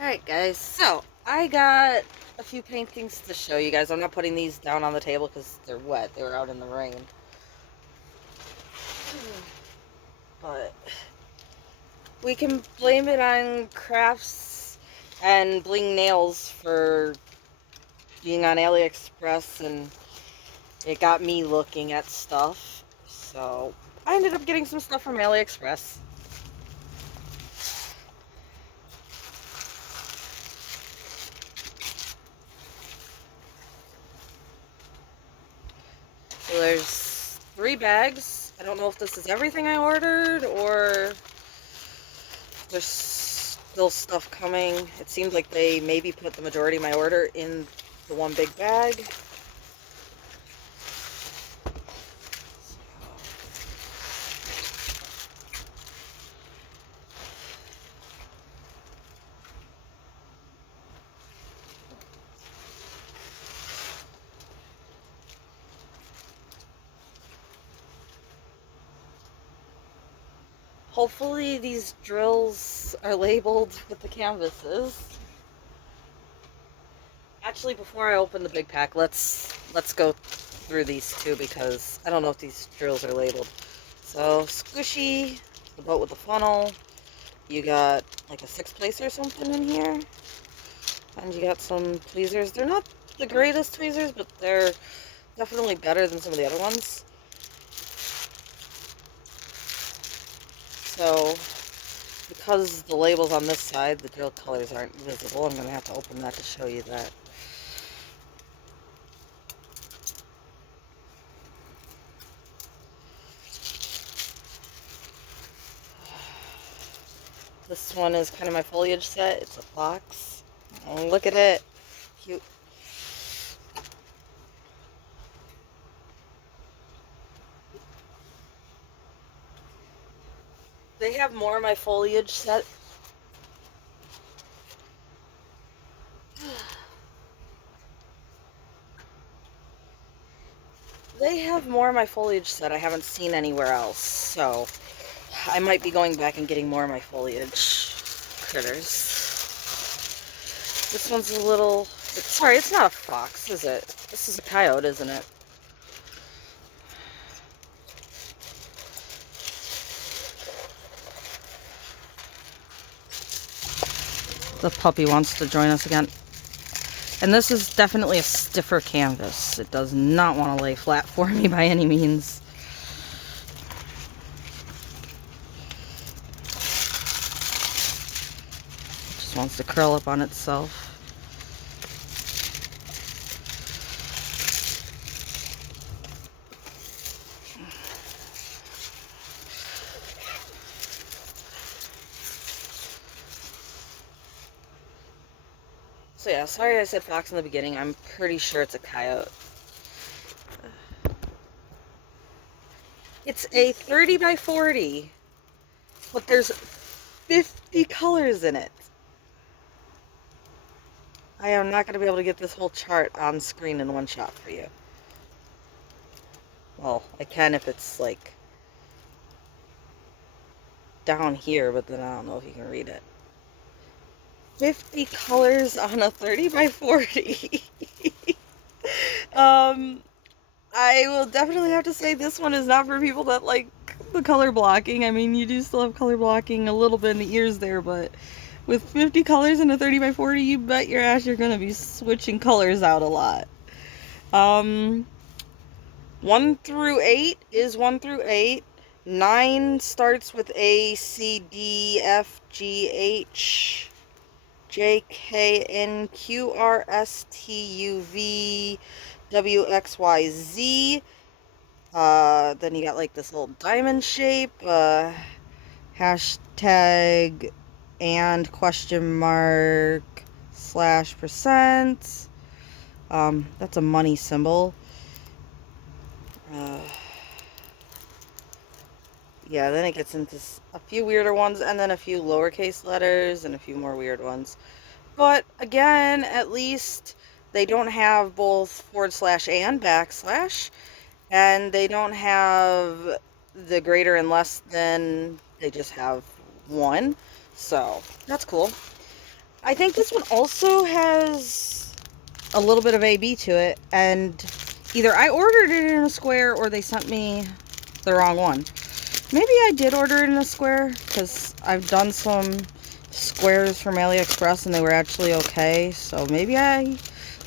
Alright guys, so I got a few paintings to show you guys. I'm not putting these down on the table because they're wet. They were out in the rain. But we can blame it on crafts and bling nails for being on AliExpress, and it got me looking at stuff. So I ended up getting some stuff from AliExpress. So there's 3 bags. I don't know if this is everything I ordered or there's still stuff coming. It seems like they maybe put the majority of my order in the one big bag. Hopefully these drills are labeled with the canvases. Actually, before I open the big pack, let's go through these two because I don't know if these drills are labeled. So squishy, the boat with the funnel. You got like a 6 place or something in here, and you got some tweezers. They're not the greatest tweezers, but they're definitely better than some of the other ones. So, because the label's on this side, the drill colors aren't visible. I'm going to have to open that to show you that. This one is kind of my foliage set. It's a box. Oh, look at it. Cute. They have more of my foliage set. They have more of my foliage set I haven't seen anywhere else, so I might be going back and getting more of my foliage critters. This one's a little... Sorry, it's not a fox, is it? This is a coyote, isn't it? The puppy wants to join us again. And this is definitely a stiffer canvas. It does not want to lay flat for me by any means. It just wants to curl up on itself. So yeah, sorry I said fox in the beginning. I'm pretty sure it's a coyote. It's a 30 by 40, but there's 50 colors in it. I am not going to be able to get this whole chart on screen in one shot for you. Well, I can if it's like down here, but then I don't know if you can read it. 50 colors on a 30 by 40. I will definitely have to say this one is not for people that like the color blocking. I mean, you do still have color blocking a little bit in the ears there, but with 50 colors in a 30 by 40, you bet your ass you're going to be switching colors out a lot. 1 through 8 is 1 through 8. 9 starts with A, C, D, F, G, H, J, K, N, Q, R, S, T, U, V, W, X, Y, Z. Then you got like this little diamond shape, hashtag and question mark /%. That's a money symbol. Yeah, then it gets into a few weirder ones, and then a few lowercase letters, and a few more weird ones. But again, at least they don't have both / and /, and they don't have the greater and less than, they just have 1. So that's cool. I think this one also has a little bit of AB to it, and either I ordered it in a square or they sent me the wrong one. Maybe I did order it in a square, because I've done some squares from AliExpress and they were actually okay. So maybe I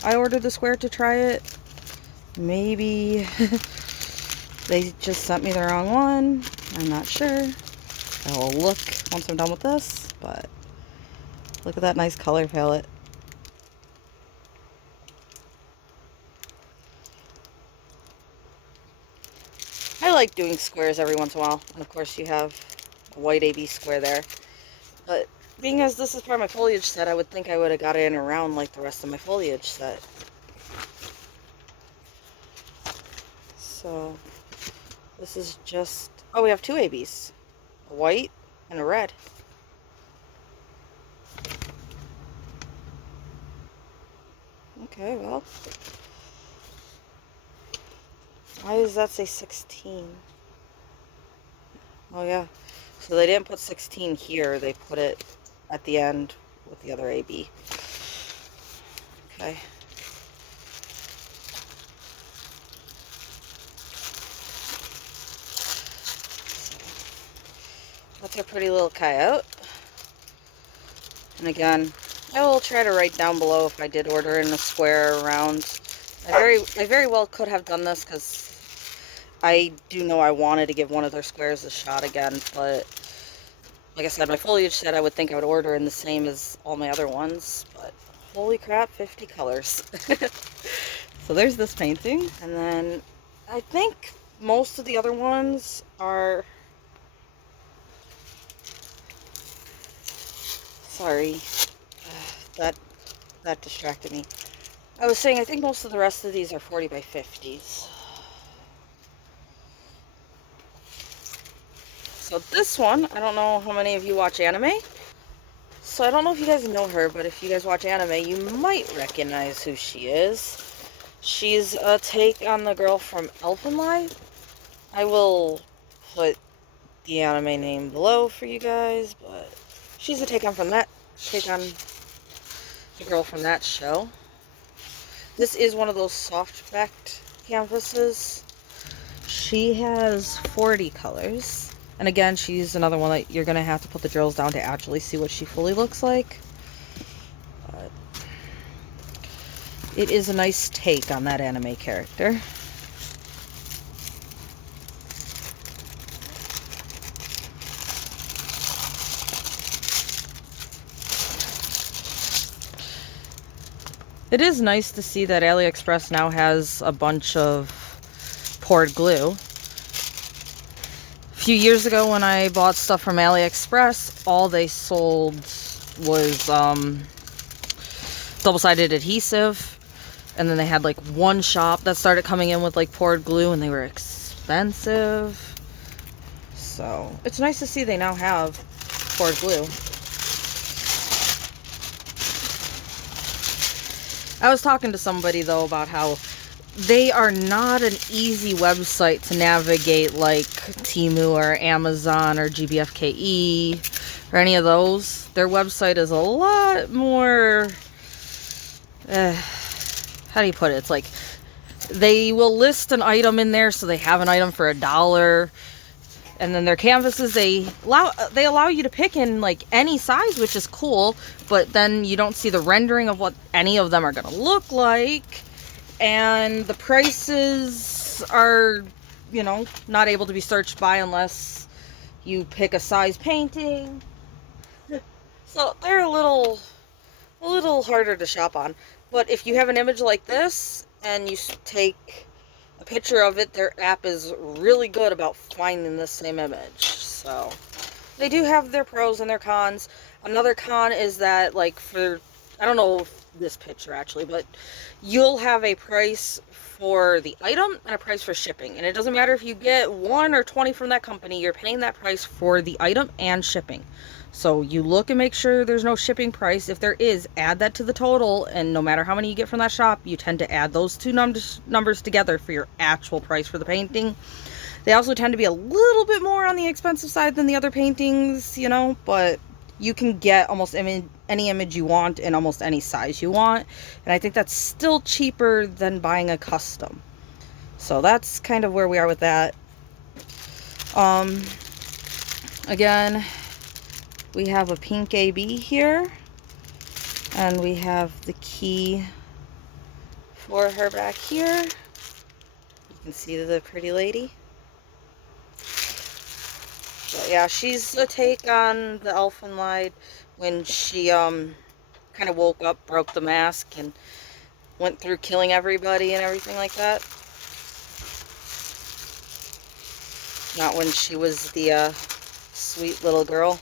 ordered the square to try it. Maybe they just sent me the wrong one. I'm not sure. I will look once I'm done with this, but look at that nice color palette. I like doing squares every once in a while, and of course you have a white AB square there. But being as this is part of my foliage set, I would think I would have got it in around like the rest of my foliage set. So this is just, oh, we have two ABs, a white and a red. Okay, well, why does that say 16? Oh yeah, so they didn't put 16 here, they put it at the end with the other AB. Okay. That's our pretty little coyote. And again, I will try to write down below if I did order in a square around. I very well could have done this, because I do know I wanted to give one of their squares a shot again, but like I said, my foliage said I would think I would order in the same as all my other ones, but holy crap, 50 colors. So there's this painting, and then I think most of the other ones are, sorry, that distracted me. I was saying I think most of the rest of these are 40 by 50s. So this one, I don't know how many of you watch anime. So I don't know if you guys know her, but if you guys watch anime, you might recognize who she is. She's a take on the girl from Elfenlight. I will put the anime name below for you guys, but she's a take on the girl from that show. This is one of those soft backed canvases. She has 40 colors. And again, she's another one that you're going to have to put the drills down to actually see what she fully looks like. But it is a nice take on that anime character. It is nice to see that AliExpress now has a bunch of poured glue. A few years ago when I bought stuff from AliExpress, all they sold was double-sided adhesive, and then they had like one shop that started coming in with like poured glue, and they were expensive. So it's nice to see they now have poured glue. I was talking to somebody though about how they are not an easy website to navigate like Temu or Amazon or GBFKE or any of those. Their website is a lot more, how do you put it? It's like they will list an item in there, so they have an item for $1. And then their canvases, they allow you to pick in like any size, which is cool, but then you don't see the rendering of what any of them are going to look like. And the prices are, you know, not able to be searched by unless you pick a size painting. So they're a little harder to shop on. But if you have an image like this and you take a picture of it, their app is really good about finding the same image. So they do have their pros and their cons. Another con is that, like, for, I don't know this picture actually, but you'll have a price for the item and a price for shipping, and it doesn't matter if you get 1 or 20 from that company, you're paying that price for the item and shipping. So you look and make sure there's no shipping price. If there is, add that to the total, and no matter how many you get from that shop, you tend to add those two numbers together for your actual price for the painting. They also tend to be a little bit more on the expensive side than the other paintings, you know, but you can get almost any image you want in almost any size you want. And I think that's still cheaper than buying a custom. So that's kind of where we are with that. Again, we have a pink AB here, and we have the key for her back here. You can see the pretty lady. But yeah, she's a take on the Elfin Lied when she kind of woke up, broke the mask, and went through killing everybody and everything like that. Not when she was the sweet little girl.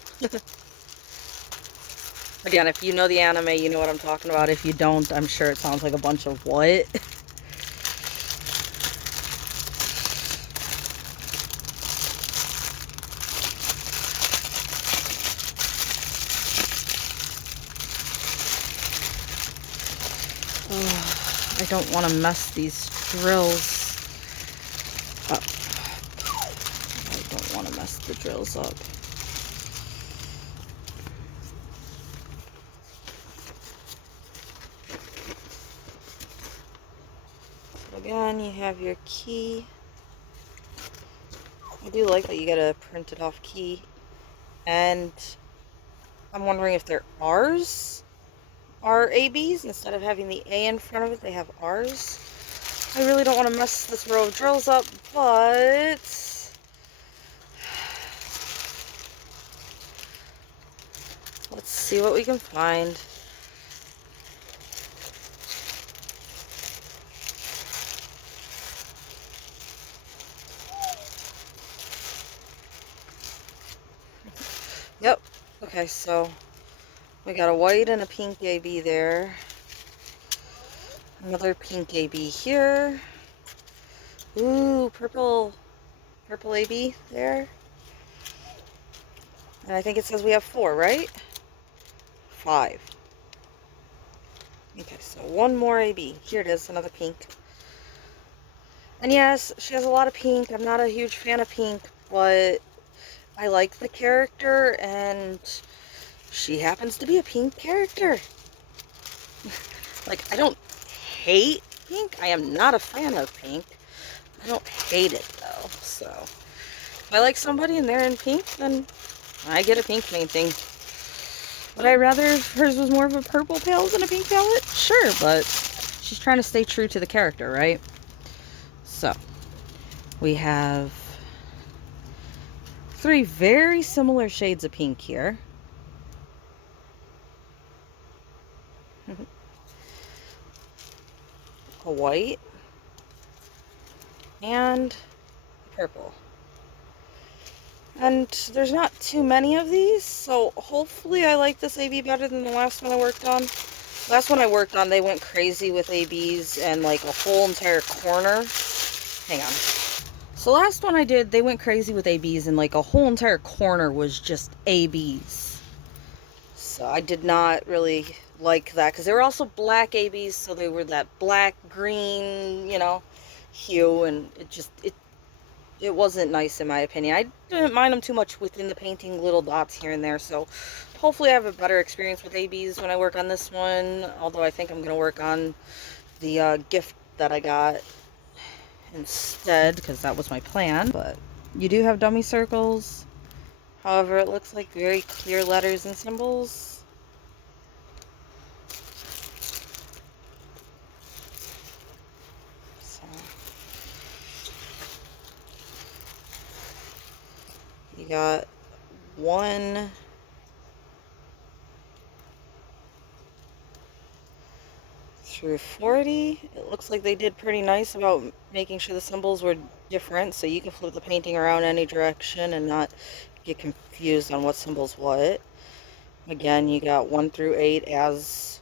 Again, if you know the anime, you know what I'm talking about. If you don't, I'm sure it sounds like a bunch of what? Oh, I don't want to mess these drills up. I don't want to mess the drills up. Again, you have your key. I do like that you get a printed off key. And I'm wondering if they're R's are ABs. Instead of having the A in front of it, they have R's. I really don't want to mess this row of drills up, but let's see what we can find. Yep. Okay, so we got a white and a pink AB there. Another pink AB here. Ooh, purple AB there. And I think it says we have 4, right? 5. Okay, so one more AB. Here it is, another pink. And yes, she has a lot of pink. I'm not a huge fan of pink, but I like the character, and she happens to be a pink character. Like, I don't hate pink. I am not a fan of pink. I don't hate it, though. So, if I like somebody and they're in pink, then I get a pink painting. Would I rather if hers was more of a purple palette than a pink palette? Sure, but she's trying to stay true to the character, right? So, we have 3 very similar shades of pink here. A white and a purple. And there's not too many of these, so hopefully I like this AB better than the last one I worked on. Last one I worked on, they went crazy with ABs and like a whole entire corner. Hang on. So last one I did, they went crazy with ABs and like a whole entire corner was just ABs. So I did not really like that because they were also black ABs, so they were that black, green, you know, hue, and it wasn't nice in my opinion. I didn't mind them too much within the painting, little dots here and there, so hopefully I have a better experience with ABs when I work on this one, although I think I'm going to work on the gift that I got instead, because that was my plan. But you do have dummy circles, however it looks like very clear letters and symbols. So you got 1 through 40. It looks like they did pretty nice about making sure the symbols were different, so you can flip the painting around any direction and not get confused on what symbol's what. Again, you got 1 through 8 as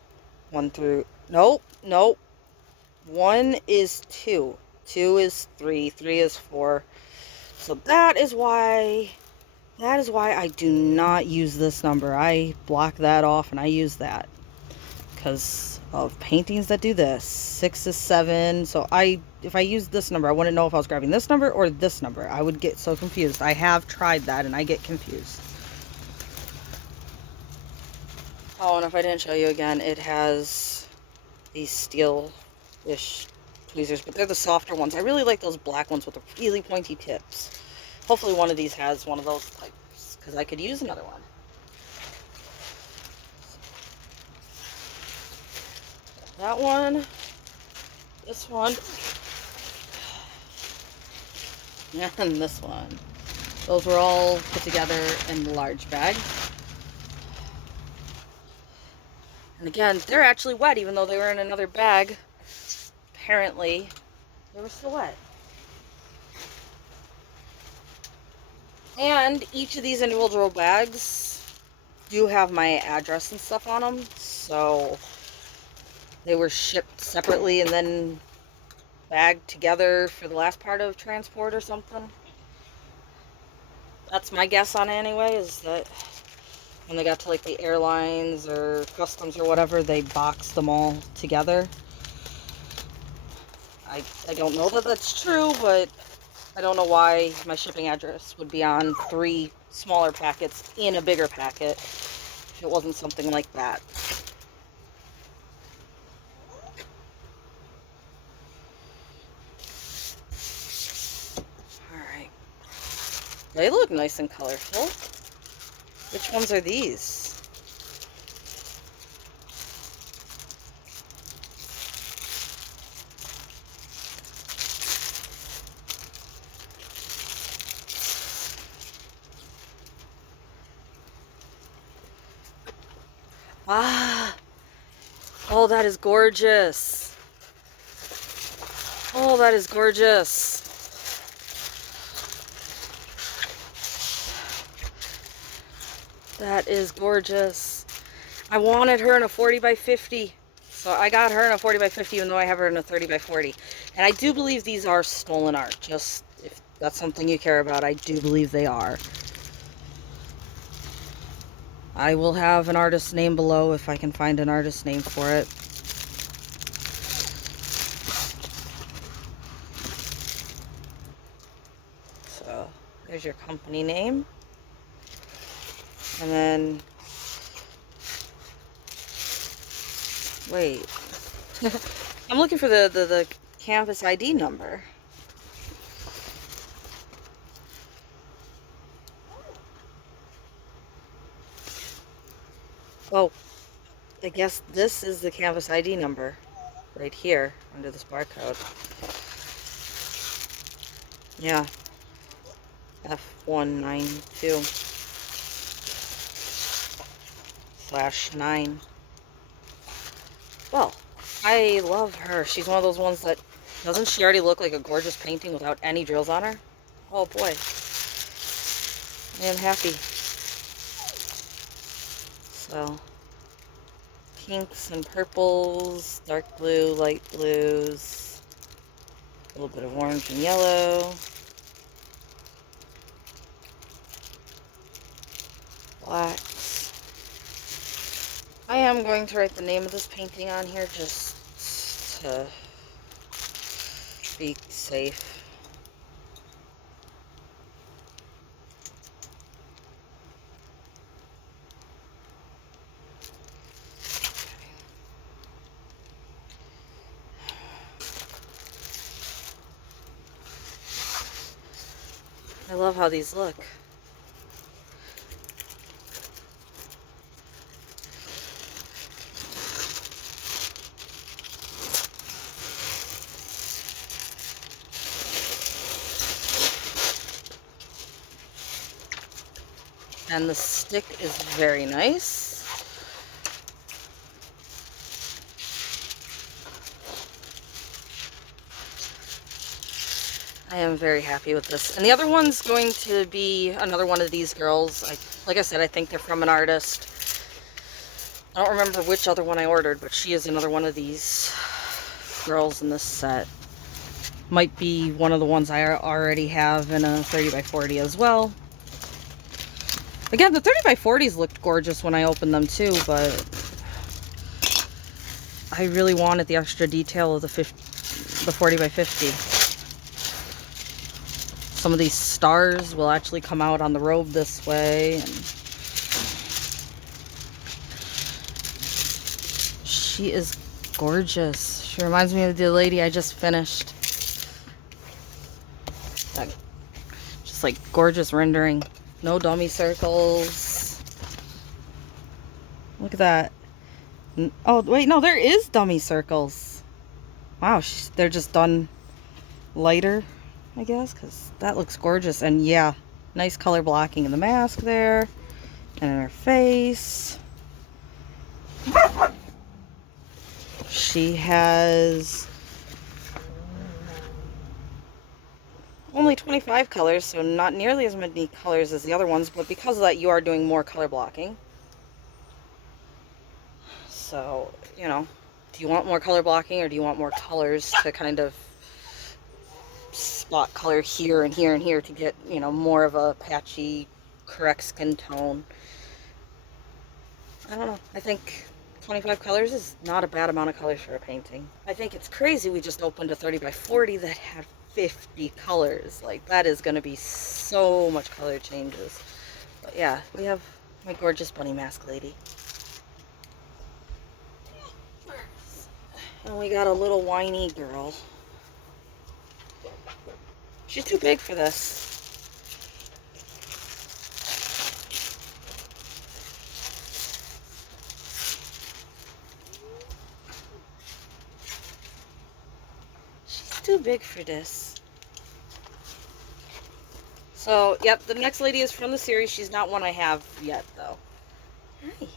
1 through... Nope. 1 is 2. 2 is 3. 3 is 4. So that is why I do not use this number. I block that off and I use that because of paintings that do this. 6 is 7. So if I used this number, I wouldn't know if I was grabbing this number or this number. I would get so confused. I have tried that and I get confused. Oh, and if I didn't show you again, it has these steel-ish tweezers, but they're the softer ones. I really like those black ones with the really pointy tips. Hopefully one of these has one of those types, because I could use another one. That one, this one, and this one. Those were all put together in the large bag. And again, they're actually wet, even though they were in another bag. Apparently, they were still wet. And each of these individual bags do have my address and stuff on them, so they were shipped separately and then bagged together for the last part of transport or something. That's my guess on it anyway, is that when they got to like the airlines or customs or whatever, they boxed them all together. I don't know that that's true, but I don't know why my shipping address would be on 3 smaller packets in a bigger packet if it wasn't something like that. Alright. They look nice and colorful. Which ones are these? Ah! Oh, that is gorgeous. Oh, that is gorgeous. That is gorgeous. I wanted her in a 40 by 50. So I got her in a 40 by 50 even though I have her in a 30 by 40. And I do believe these are stolen art. Just if that's something you care about, I do believe they are. I will have an artist's name below if I can find an artist's name for it. So there's your company name. And then, wait, I'm looking for the canvas ID number. Oh, I guess this is the canvas ID number right here under this barcode. Yeah, F192/9. Well, I love her. She's one of those ones that, doesn't she already look like a gorgeous painting without any drills on her? Oh boy, I am happy. So, pinks and purples, dark blue, light blues, a little bit of orange and yellow, blacks. I am going to write the name of this painting on here just to be safe. I love how these look. And the stick is very nice. I am very happy with this. And the other one's going to be another one of these girls. Like I said, I think they're from an artist. I don't remember which other one I ordered, but she is another one of these girls in this set. Might be one of the ones I already have in a 30 by 40 as well. Again, the 30 by 40s looked gorgeous when I opened them too, but I really wanted the extra detail of the 40 by 50. Some of these stars will actually come out on the robe this way. And she is gorgeous. She reminds me of the lady I just finished. That, just like gorgeous rendering. No dummy circles. Look at that. Oh, wait, no, there is dummy circles. Wow, they're just done lighter, I guess, because that looks gorgeous. And yeah, nice color blocking in the mask there and in her face. She has only 25 colors, so not nearly as many colors as the other ones, but because of that, you are doing more color blocking. So, you know, do you want more color blocking, or do you want more colors to kind of spot color here and here and here to get, you know, more of a patchy, correct skin tone? I don't know. I think 25 colors is not a bad amount of colors for a painting. I think it's crazy we just opened a 30 by 40 that had 50 colors. Like, that is going to be so much color changes. But yeah, we have my gorgeous bunny mask lady. And we got a little whiny girl. She's too big for this. She's too big for this. So, yep, the next lady is from the series. She's not one I have yet, though. Hi.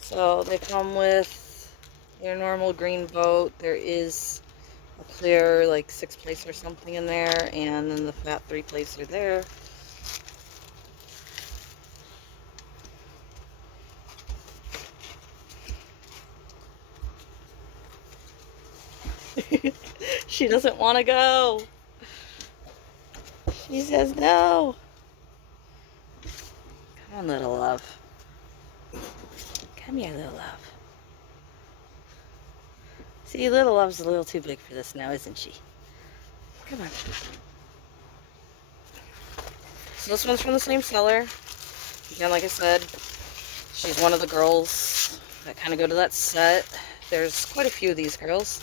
So they come with your normal green boat. There is a clear like 6-place or something in there, and then the fat 3-place are there. She doesn't want to go. She says no. Come on, little love. Come here, little love. See, little love's a little too big for this now, isn't she? Come on. So this one's from the same seller. Again, like I said, she's one of the girls that kind of go to that set. There's quite a few of these girls.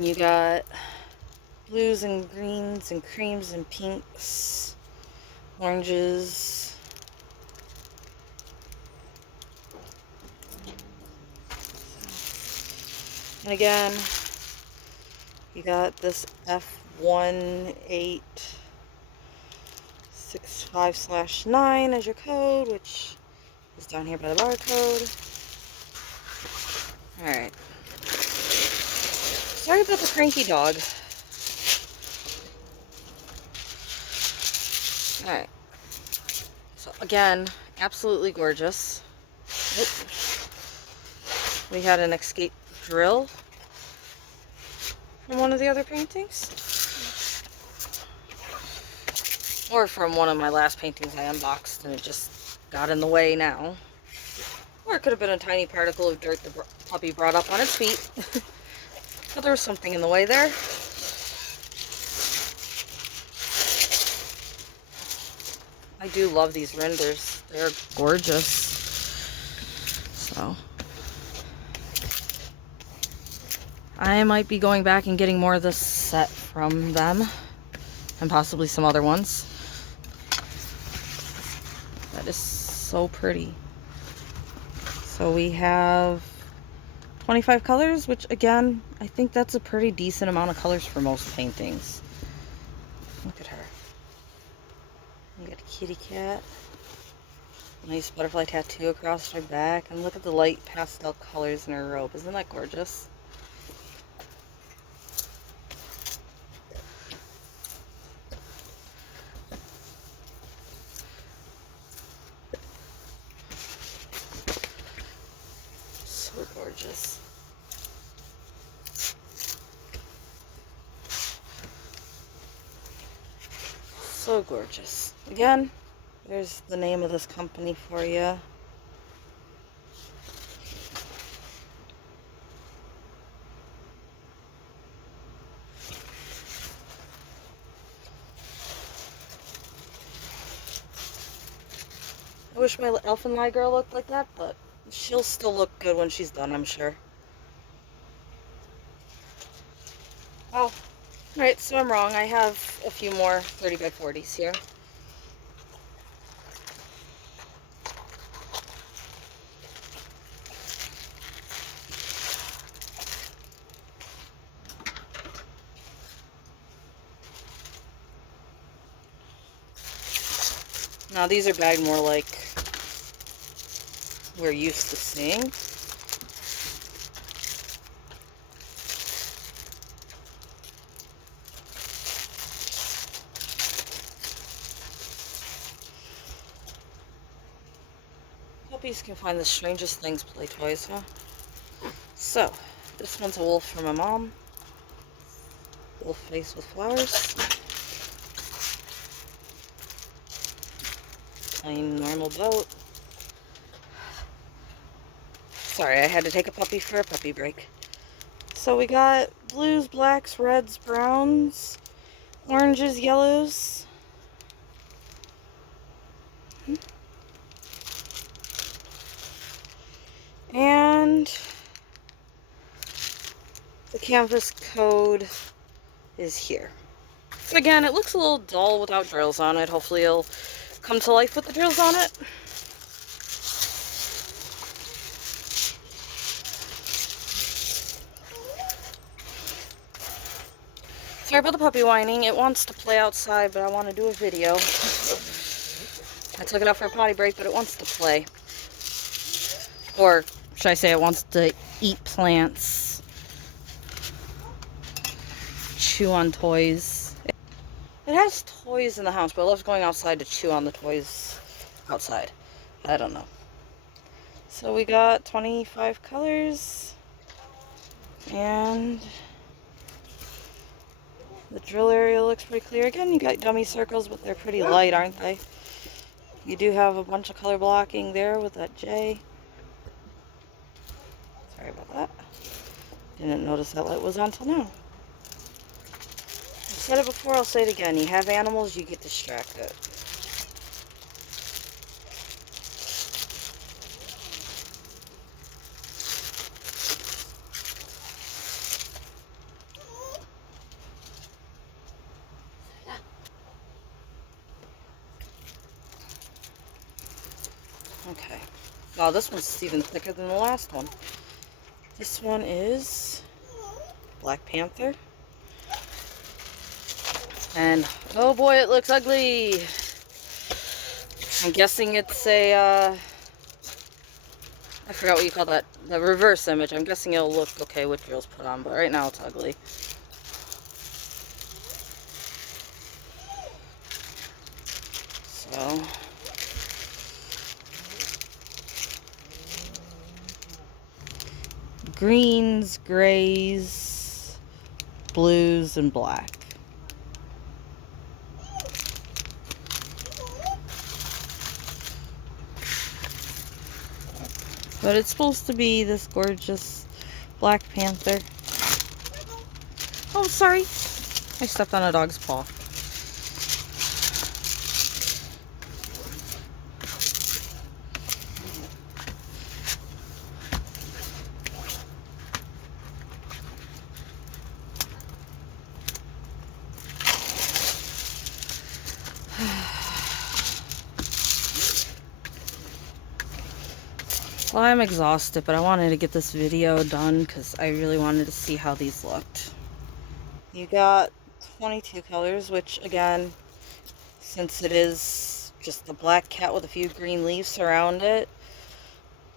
You got blues and greens and creams and pinks, oranges. And again, you got this F1865/9 as your code, which is down here by the barcode. Alright. Sorry about the cranky dog. Alright. So again, absolutely gorgeous. Oop. We had an escape drill from one of the other paintings. Or from one of my last paintings I unboxed and it just got in the way now. Or it could have been a tiny particle of dirt the puppy brought up on its feet. But there was something in the way there. I do love these renders. They're gorgeous. So I might be going back and getting more of this set from them. And possibly some other ones. That is so pretty. So we have 25 colors, which again, I think that's a pretty decent amount of colors for most paintings. Look at her. We got a kitty cat. Nice butterfly tattoo across her back. And look at the light pastel colors in her robe. Isn't that gorgeous? So gorgeous. So gorgeous. Again, there's the name of this company for you. wish my elfin lie girl looked like that, but she'll still look good when she's done, I'm sure. Oh, alright, so I'm wrong. I have a few more 30 by 40s here. Now these are bagged more like we're used to seeing. Puppies can find the strangest things, play toys, huh? So, this one's a wolf for my mom. Wolf face with flowers. Plain normal boat. Sorry, I had to take a puppy for a puppy break. So we got blues, blacks, reds, browns, oranges, yellows. And the canvas code is here. So again, it looks a little dull without drills on it. Hopefully it'll come to life with the drills on it. Sorry about the puppy whining. It wants to play outside, but I want to do a video. I took it out for a potty break, but it wants to play. Or should I say it wants to eat plants, chew on toys. It has toys in the house, but it loves going outside to chew on the toys outside. I don't know. So we got 25 colors, and the drill area looks pretty clear. Again, you got dummy circles, but they're pretty light, aren't they? You do have a bunch of color blocking there with that J. Sorry about that. Didn't notice that light was on till now. I've said it before, I'll say it again. You have animals, you get distracted. Okay. Wow, this one's even thicker than the last one. This one is Black Panther. And, oh boy, it looks ugly. I'm guessing it's a, I forgot what you call that, the reverse image. I'm guessing it'll look okay with drills put on, but right now it's ugly. So, greens, grays, blues, and black. But it's supposed to be this gorgeous Black Panther. Oh, sorry. I stepped on a dog's paw. Well, I'm exhausted, but I wanted to get this video done because I really wanted to see how these looked. You got 22 colors, which again, since it is just the black cat with a few green leaves around it,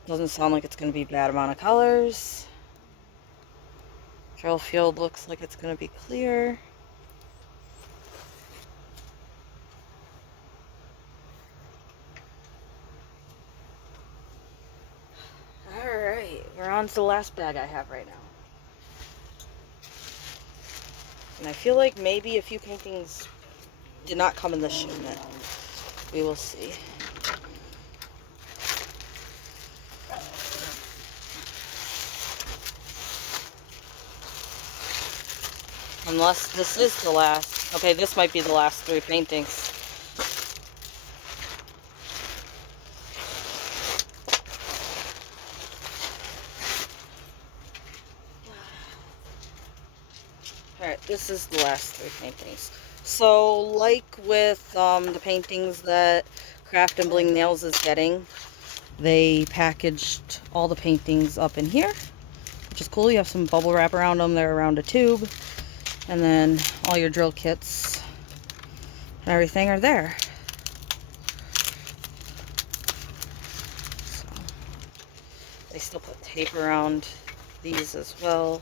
doesn't sound like it's going to be a bad amount of colors. Drill field looks like it's going to be clear. Alright, we're on to the last bag I have right now. And I feel like maybe a few paintings did not come in this shipment. We will see. Unless this is the last. Okay, this might be the last 3 paintings. this is the last 3 paintings. So, like with the paintings that Craft and Bling Nails is getting, they packaged all the paintings up in here, which is cool. You have some bubble wrap around them. They're around a tube. And then all your drill kits and everything are there. So, they still put tape around these as well.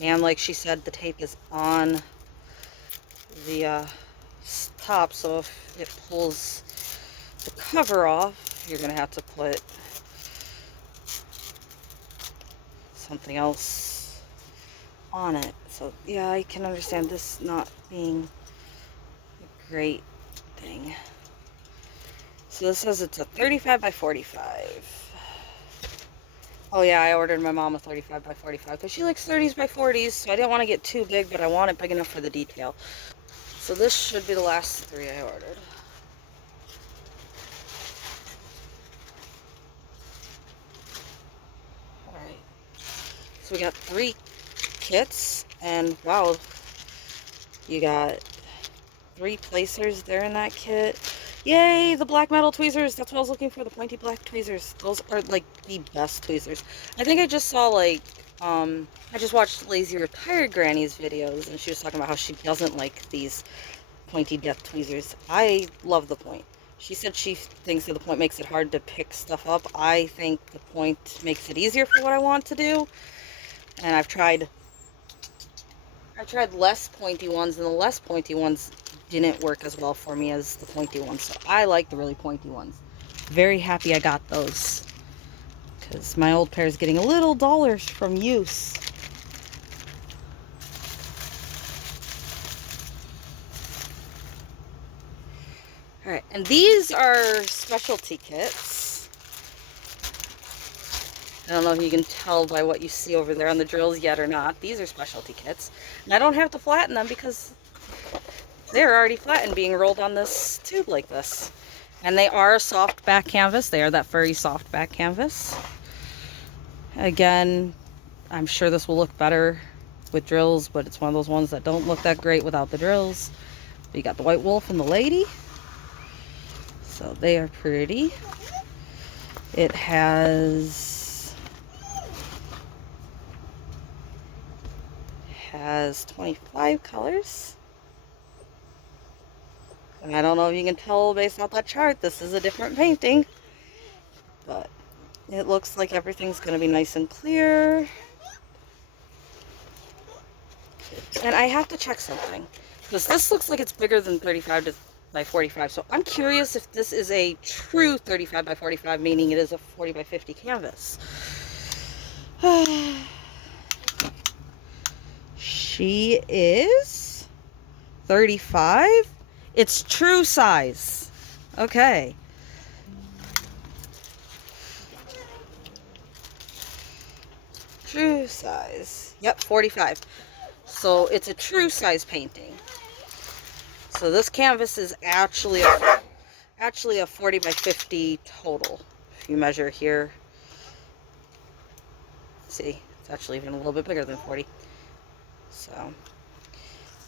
And like she said, the tape is on the top, so if it pulls the cover off, you're going to have to put something else on it. So yeah, I can understand this not being a great thing. So this says it's a 35 by 45. Oh yeah, I ordered my mom a 35 by 45 because she likes 30s by 40s, so I didn't want to get too big, but I want it big enough for the detail. So this should be the last 3 I ordered. Alright, so we got 3 kits, and wow, you got 3 placers there in that kit. Yay, the black metal tweezers. That's what I was looking for, the pointy black tweezers. Those are like the best tweezers. I think I just saw like, I just watched Lazy Retired Granny's videos, and she was talking about how she doesn't like these pointy death tweezers. I love the point. She said she thinks that the point makes it hard to pick stuff up. I think the point makes it easier for what I want to do. And I've tried less pointy ones, and the less pointy ones didn't work as well for me as the pointy ones. So I like the really pointy ones. Very happy I got those, because my old pair is getting a little duller from use. Alright, and these are specialty kits. I don't know if you can tell by what you see over there on the drills yet or not. These are specialty kits. And I don't have to flatten them because they're already flattened, being rolled on this tube like this. And they are a soft back canvas. They are that furry soft back canvas. Again, I'm sure this will look better with drills, but it's one of those ones that don't look that great without the drills. You got the white wolf and the lady. So they are pretty. It has 25 colors. And I don't know if you can tell based off that chart, this is a different painting. But it looks like everything's going to be nice and clear. And I have to check something, because this looks like it's bigger than 35 by 45. So I'm curious if this is a true 35 by 45, meaning it is a 40 by 50 canvas. She is 35. It's true size. Okay. True size. Yep, 45. So it's a true size painting. So this canvas is actually a 40 by 50 total. If you measure here, see, it's actually even a little bit bigger than 40. So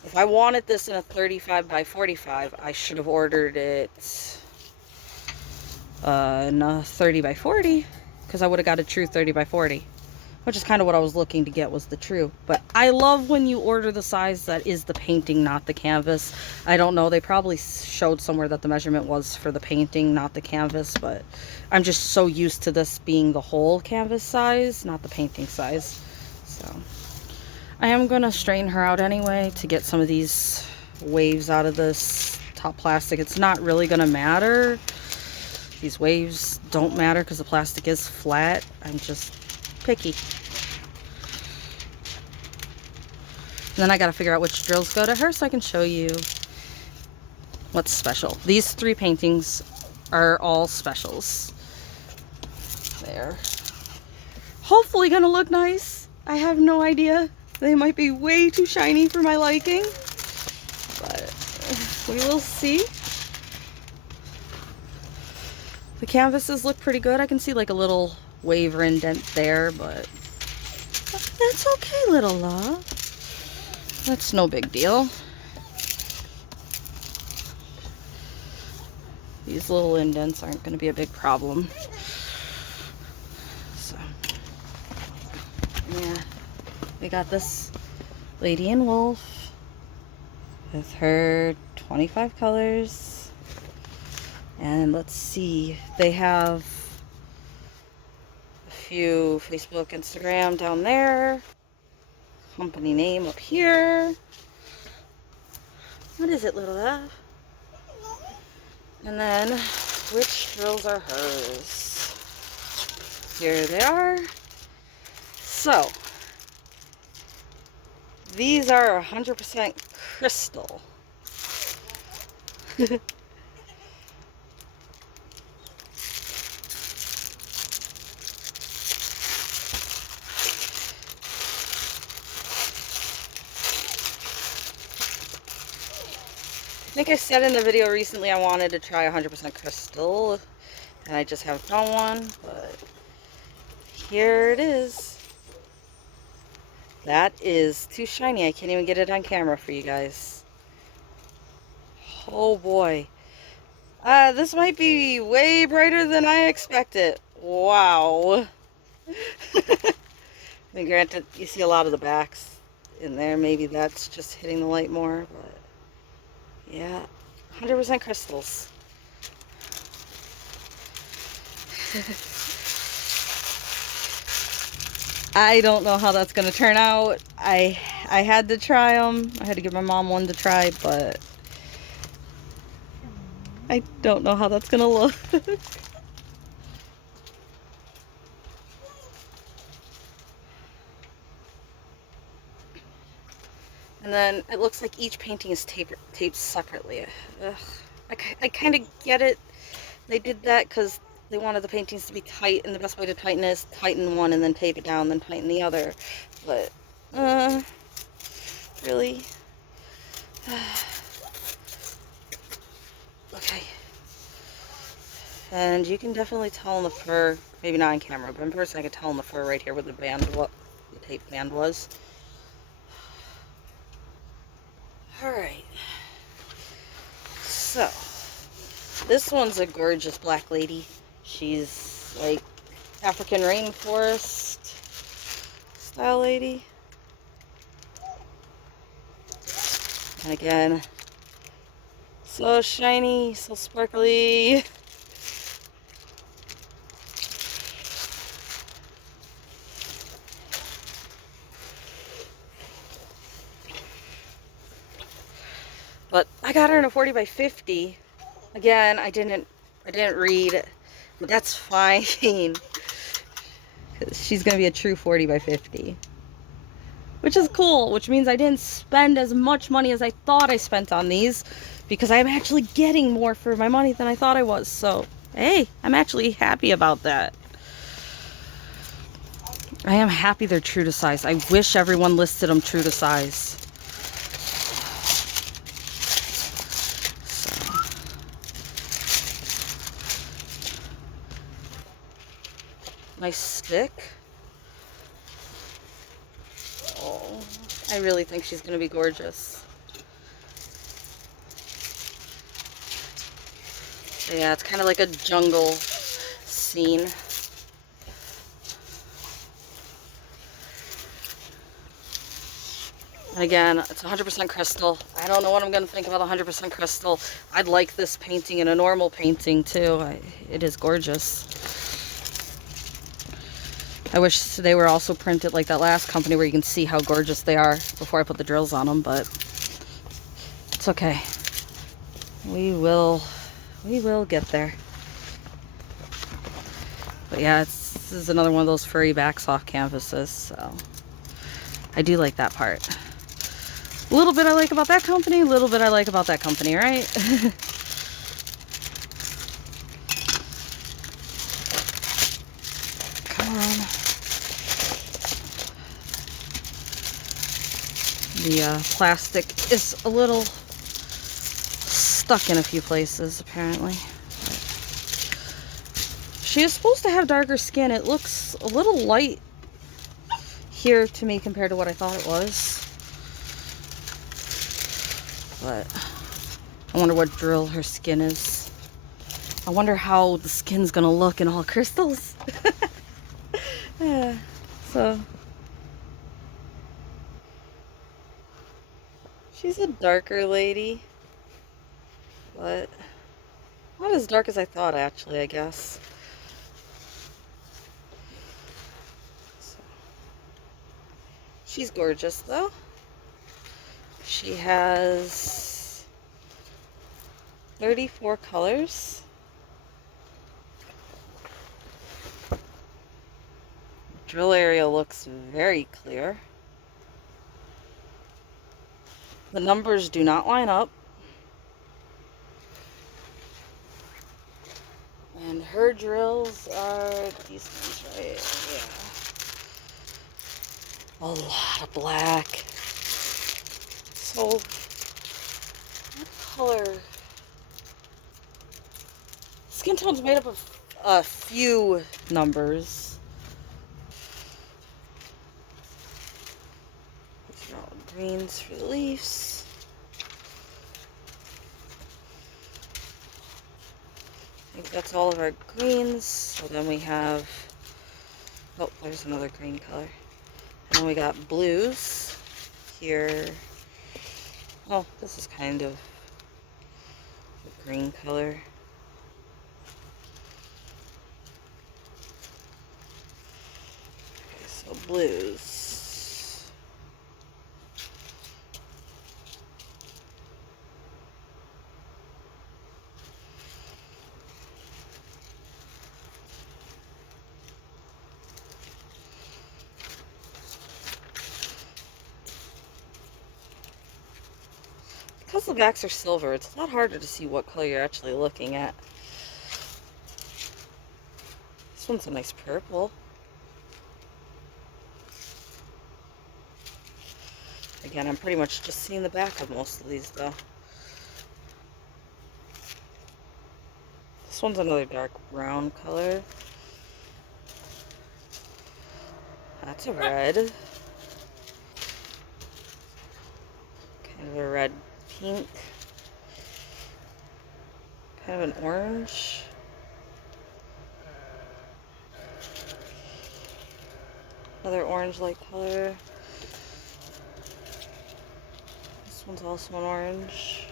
if I wanted this in a 35 by 45, I should have ordered it in a 30 by 40, because I would have got a true 30 by 40, which is kind of what I was looking to get, was the true. But I love when you order the size that is the painting, not the canvas. I don't know, they probably showed somewhere that the measurement was for the painting, not the canvas, but I'm just so used to this being the whole canvas size, not the painting size. So I am going to strain her out anyway to get some of these waves out of this top plastic. It's not really going to matter. These waves don't matter because the plastic is flat. I'm just picky. And then I got to figure out which drills go to her so I can show you what's special. These 3 paintings are all specials. They're hopefully going to look nice. I have no idea. They might be way too shiny for my liking, but we will see. The canvases look pretty good. I can see like a little wave indent there, but that's okay, little love. That's no big deal. These little indents aren't going to be a big problem. So, yeah, we got this Lady in Wolf with her 25 colors. And let's see, they have a few Facebook, Instagram down there. Company name up here. What is it, little love? And then, which drills are hers? Here they are. So, these are 100% crystal. I think I said in the video recently I wanted to try 100% crystal, and I just haven't found one, but here it is. That is too shiny. I can't even get it on camera for you guys. Oh boy. This might be way brighter than I expected. Wow. And granted, you see a lot of the backs in there. Maybe that's just hitting the light more, but yeah, 100% crystals. I don't know how that's gonna turn out. I had to try them. I had to give my mom one to try, but I don't know how that's gonna look. And then it looks like each painting is taped separately. Ugh. I kind of get it. They did that because they wanted the paintings to be tight, and the best way to tighten is tighten one and then tape it down, then tighten the other. But, really? Okay. And you can definitely tell in the fur, maybe not on camera, but in person I could tell in the fur right here where the band, what the tape band was. Alright. So, this one's a gorgeous black lady. She's like African rainforest style lady. And again, so shiny, so sparkly. But I got her in a 40 by 50. Again, I didn't read, but that's fine. She's gonna be a true 40 by 50. Which is cool, which means I didn't spend as much money as I thought I spent on these, because I'm actually getting more for my money than I thought I was. So, hey, I'm actually happy about that. I am happy they're true to size. I wish everyone listed them true to size. Nice stick. Oh, I really think she's gonna be gorgeous. So yeah, it's kind of like a jungle scene. And again, it's 100% crystal. I don't know what I'm gonna think about 100% crystal. I'd like this painting in a normal painting too. It is gorgeous. I wish they were also printed like that last company where you can see how gorgeous they are before I put the drills on them, but it's okay. We will get there. But yeah, this is another one of those furry back soft canvases, so I do like that part. A little bit I like about that company, a little bit I like about that company, right? Come on. The plastic is a little stuck in a few places, apparently. She is supposed to have darker skin. It looks a little light here to me compared to what I thought it was. but I wonder what drill her skin is. I wonder how the skin's gonna look in all crystals. Yeah, so she's a darker lady, but not as dark as I thought, actually, I guess. So, she's gorgeous, though. She has 34 colors. Drill area looks very clear. The numbers do not line up. And her drills are these ones, right? Yeah. A lot of black. So, what color? Skin tone's made up of a few numbers. These are all greens for the leaves. I think that's all of our greens. So then we have, oh, there's another green color. And then we got blues here. Oh, this is kind of a green color. Okay, so blues. Because the backs are silver, it's a lot harder to see what color you're actually looking at. This one's a nice purple. Again, I'm pretty much just seeing the back of most of these, though. This one's another dark brown color. That's a red. Kind of a red pink. Kind of an orange. Another orange-like color. This one's also an orange.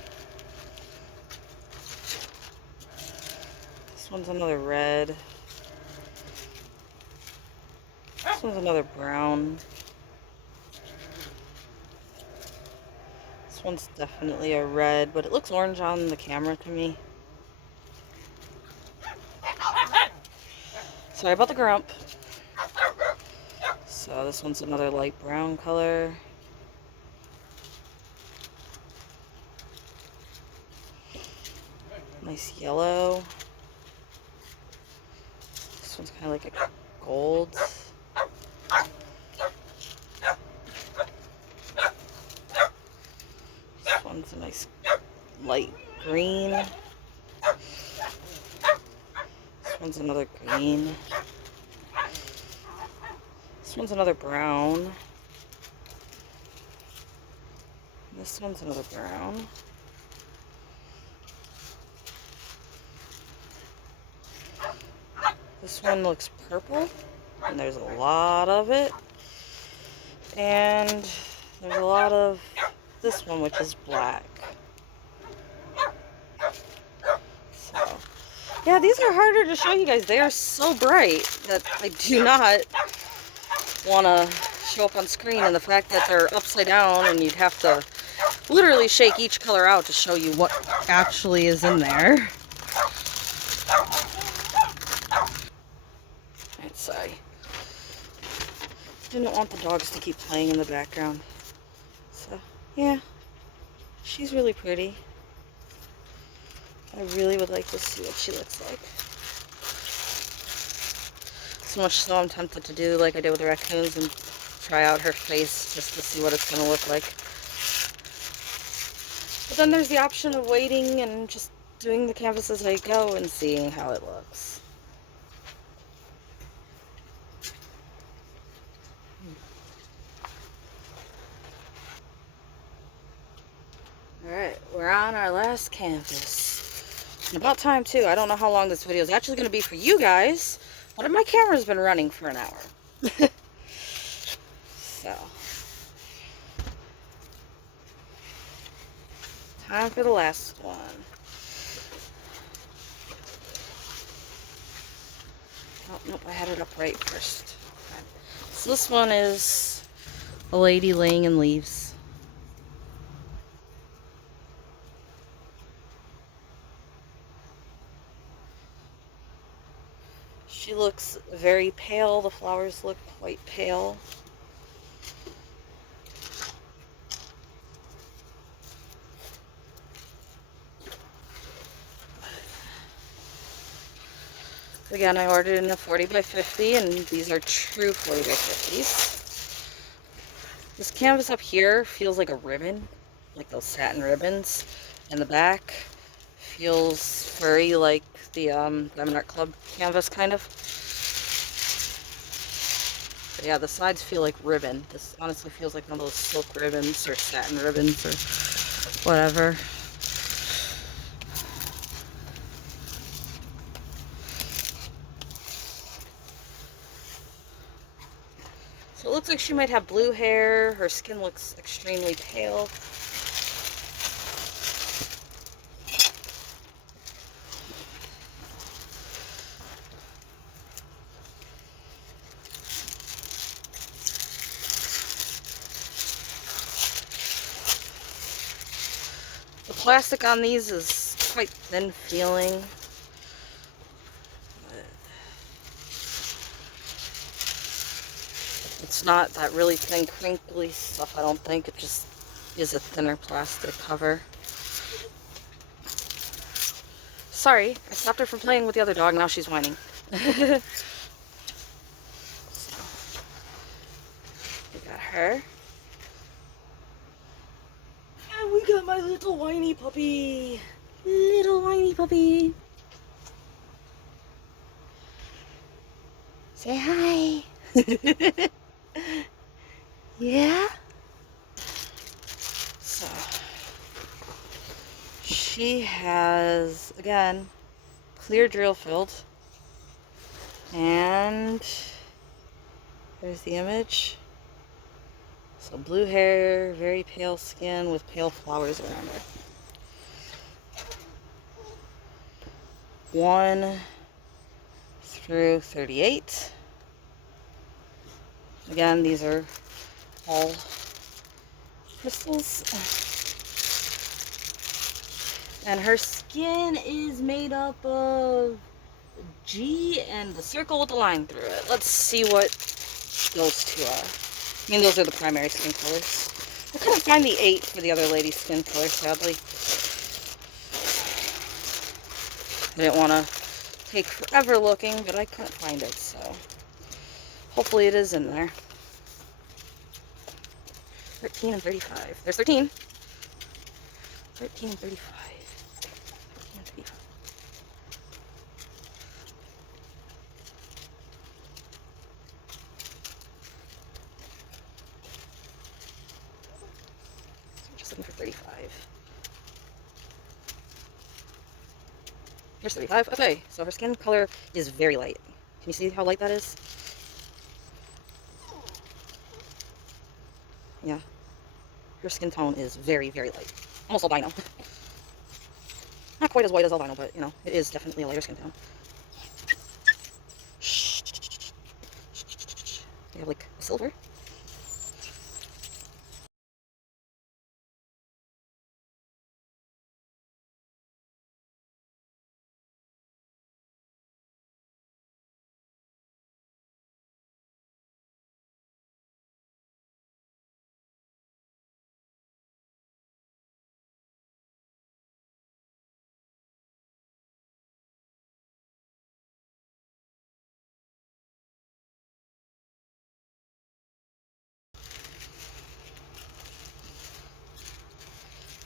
This one's another red. This one's another brown. This one's definitely a red, but it looks orange on the camera to me. Sorry about the grump. So this one's another light brown color. Nice yellow. This one's kind of like a gold. This one's a nice light green. This one's another green. This one's another brown. This one's another brown. This one looks purple, and there's a lot of it. And there's a lot of this one, which is black. So, yeah, these are harder to show you guys. They are so bright that I do not want to show up on screen. And the fact that they're upside down and you'd have to literally shake each color out to show you what actually is in there. Sorry. Didn't want the dogs to keep playing in the background. So, yeah. She's really pretty. I really would like to see what she looks like. So much so I'm tempted to do like I did with the raccoons and try out her face just to see what it's going to look like. But then there's the option of waiting and just doing the canvas as I go and seeing how it looks. Alright, we're on our last canvas. And about time too. I don't know how long this video is actually going to be for you guys, but my camera's been running for an hour. So, time for the last one. Oh, nope, I had it up right first. Okay. So this one is a lady laying in leaves. She looks very pale. The flowers look quite pale. Again, I ordered in a 40 by 50, and these are true 40 by 50s. This canvas up here feels like a ribbon, like those satin ribbons. And the back feels furry, like the Diamond Art Club canvas, kind of. But yeah, the sides feel like ribbon. This honestly feels like one of those silk ribbons or satin ribbons or whatever. So it looks like she might have blue hair. Her skin looks extremely pale. The plastic on these is quite thin feeling. It's not that really thin, crinkly stuff, I don't think. It just is a thinner plastic cover. Sorry, I stopped her from playing with the other dog. Now she's whining. So, we got her. And we got my little whiny puppy. Little whiny puppy. Say hi. Yeah? So, she has, again, clear drill field. And there's the image. So blue hair, very pale skin with pale flowers around her. 1 through 38. Again, these are all crystals. And her skin is made up of G and the circle with the line through it. Let's see what those two are. I mean, those are the primary skin colors. I couldn't find the 8 for the other lady's skin color, sadly. I didn't want to take forever looking, but I couldn't find it, so hopefully it is in there. 13 and 35. There's 13. 13 and 35. 13 and 35. So we're just looking for 35. Here's 35. Okay, so her skin color is very light. Can you see how light that is? Yeah. Her skin tone is very, very light. Almost albino. Not quite as white as albino, but, you know, it is definitely a lighter skin tone. They have, like, silver.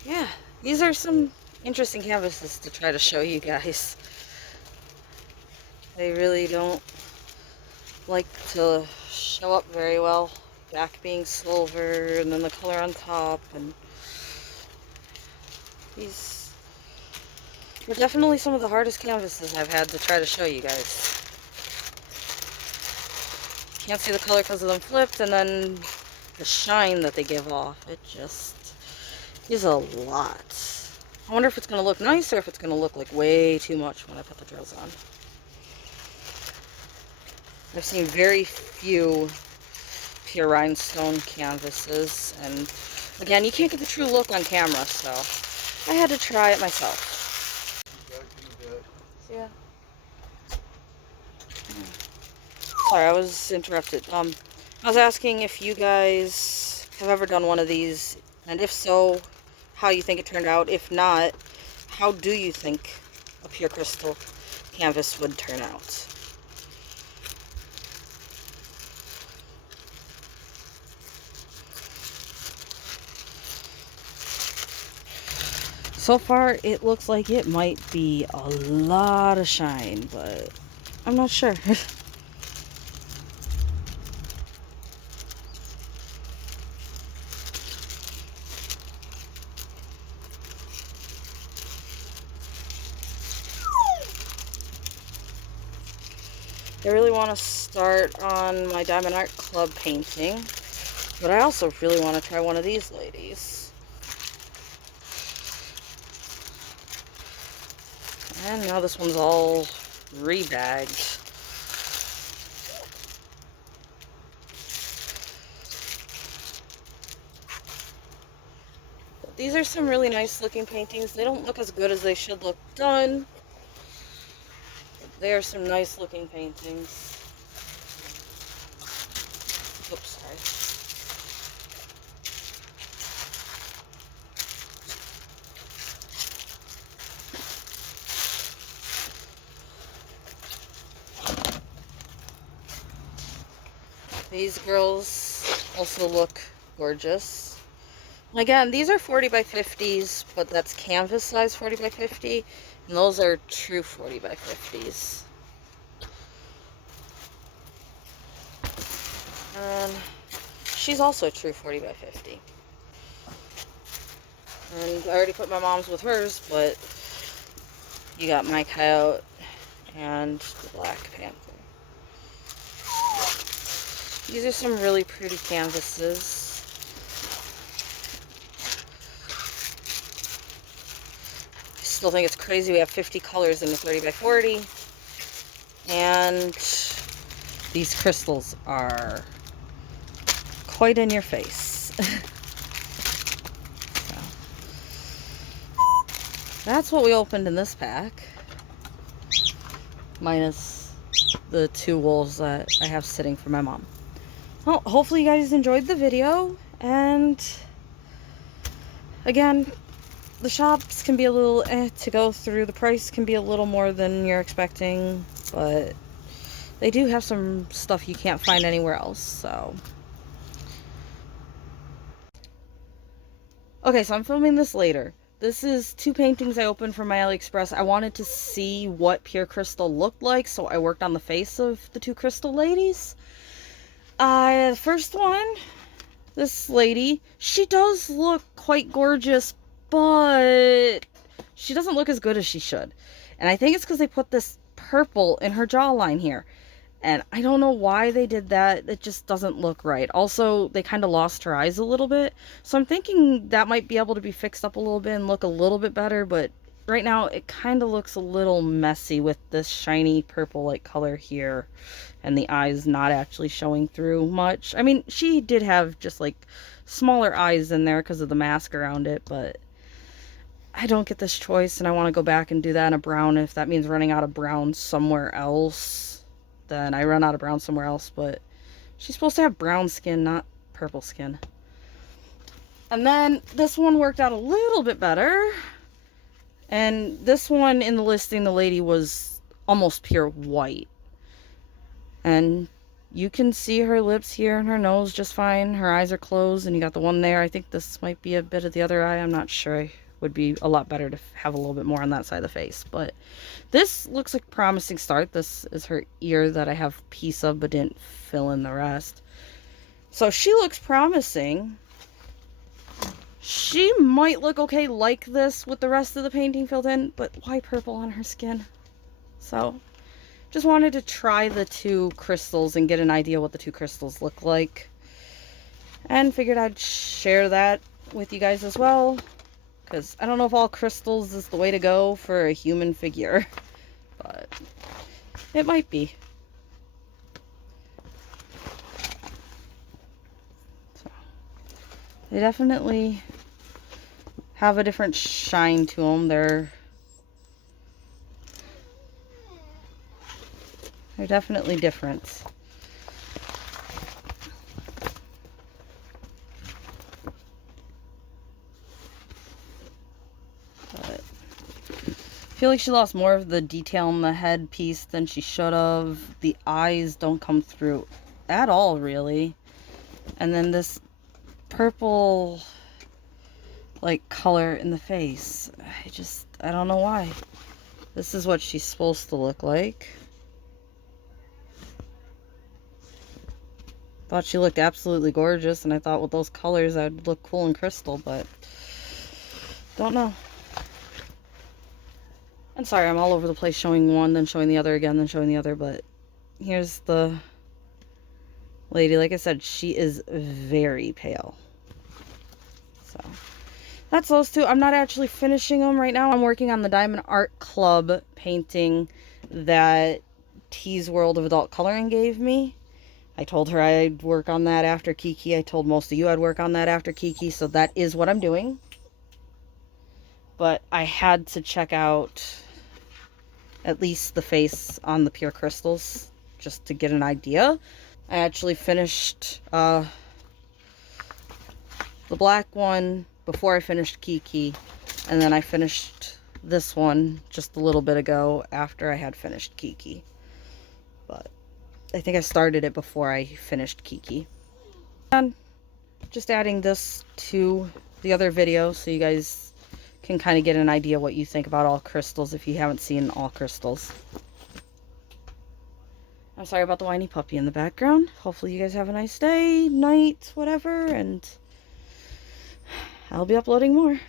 Yeah, these are some interesting canvases to try to show you guys. They really don't like to show up very well. Back being silver, and then the color on top, and These are definitely some of the hardest canvases I've had to try to show you guys. Can't see the color because of them flipped, and then the shine that they give off. It just is a lot. I wonder if it's going to look nice or if it's going to look like way too much when I put the drills on. I've seen very few pure rhinestone canvases, and again, you can't get the true look on camera, so I had to try it myself. Yeah. Sorry, I was interrupted. I was asking if you guys have ever done one of these, and if so, how you think it turned out. If not, how do you think a pure crystal canvas would turn out? So far, it looks like it might be a lot of shine, but I'm not sure. I really want to start on my Diamond Art Club painting, but I also really want to try one of these ladies. And now this one's all rebagged. But these are some really nice looking paintings. They don't look as good as they should look done. They are some nice looking paintings. Oops, sorry. These girls also look gorgeous. Again, these are 40 by 50s, but that's canvas size 40 by 50, and those are true 40 by 50s. And she's also true 40 by 50. And I already put my mom's with hers, but you got my coyote and the black panther. These are some really pretty canvases. I still think it's crazy we have 50 colors in the 30 by 40. And these crystals are quite in your face. So, that's what we opened in this pack. Minus the 2 wolves that I have sitting for my mom. Well, hopefully you guys enjoyed the video, and again, the shops can be a little to go through. The price can be a little more than you're expecting, but they do have some stuff you can't find anywhere else, so. Okay, so I'm filming this later. This is 2 paintings I opened from my AliExpress. I wanted to see what pure crystal looked like, so I worked on the face of the 2 crystal ladies. The first one, this lady, she does look quite gorgeous, but she doesn't look as good as she should. And I think it's because they put this purple in her jawline here. And I don't know why they did that. It just doesn't look right. Also, they kind of lost her eyes a little bit. So I'm thinking that might be able to be fixed up a little bit and look a little bit better. But right now, it kind of looks a little messy with this shiny purple-like color here. And the eyes not actually showing through much. I mean, she did have just like smaller eyes in there because of the mask around it. But I don't get this choice. And I want to go back and do that in a brown. If that means running out of brown somewhere else, then I run out of brown somewhere else, but she's supposed to have brown skin, not purple skin. And then this one worked out a little bit better. And this one in the listing, the lady was almost pure white. And you can see her lips here and her nose just fine. Her eyes are closed, and you got the one there. I think this might be a bit of the other eye. I'm not sure. It would be a lot better to have a little bit more on that side of the face, but this looks like a promising start. This is her ear that I have a piece of but didn't fill in the rest. So she looks promising. She might look okay like this with the rest of the painting filled in, but why purple on her skin? So, just wanted to try the two crystals and get an idea what the two crystals look like. And figured I'd share that with you guys as well, because I don't know if all crystals is the way to go for a human figure, but it might be. So, they definitely have a different shine to them. They're definitely different. But I feel like she lost more of the detail in the head piece than she should have. The eyes don't come through at all, really. And then this purple, like, color in the face. I don't know why. This is what she's supposed to look like. Thought she looked absolutely gorgeous, and I thought with those colors I'd look cool in crystal, but don't know. I'm sorry, I'm all over the place showing one, then showing the other again, then showing the other, but here's the lady. Like I said, she is very pale. So that's those two. I'm not actually finishing them right now. I'm working on the Diamond Art Club painting that T's World of Adult Coloring gave me. I told her I'd work on that after Kiki. I told most of you I'd work on that after Kiki, so that is what I'm doing. But I had to check out at least the face on the pure crystals just to get an idea. I actually finished the black one before I finished Kiki, and then I finished this one just a little bit ago after I had finished Kiki. But I think I started it before I finished Kiki. And just adding this to the other video so you guys can kind of get an idea what you think about all crystals if you haven't seen all crystals. I'm sorry about the whiny puppy in the background. Hopefully you guys have a nice day, night, whatever, and I'll be uploading more.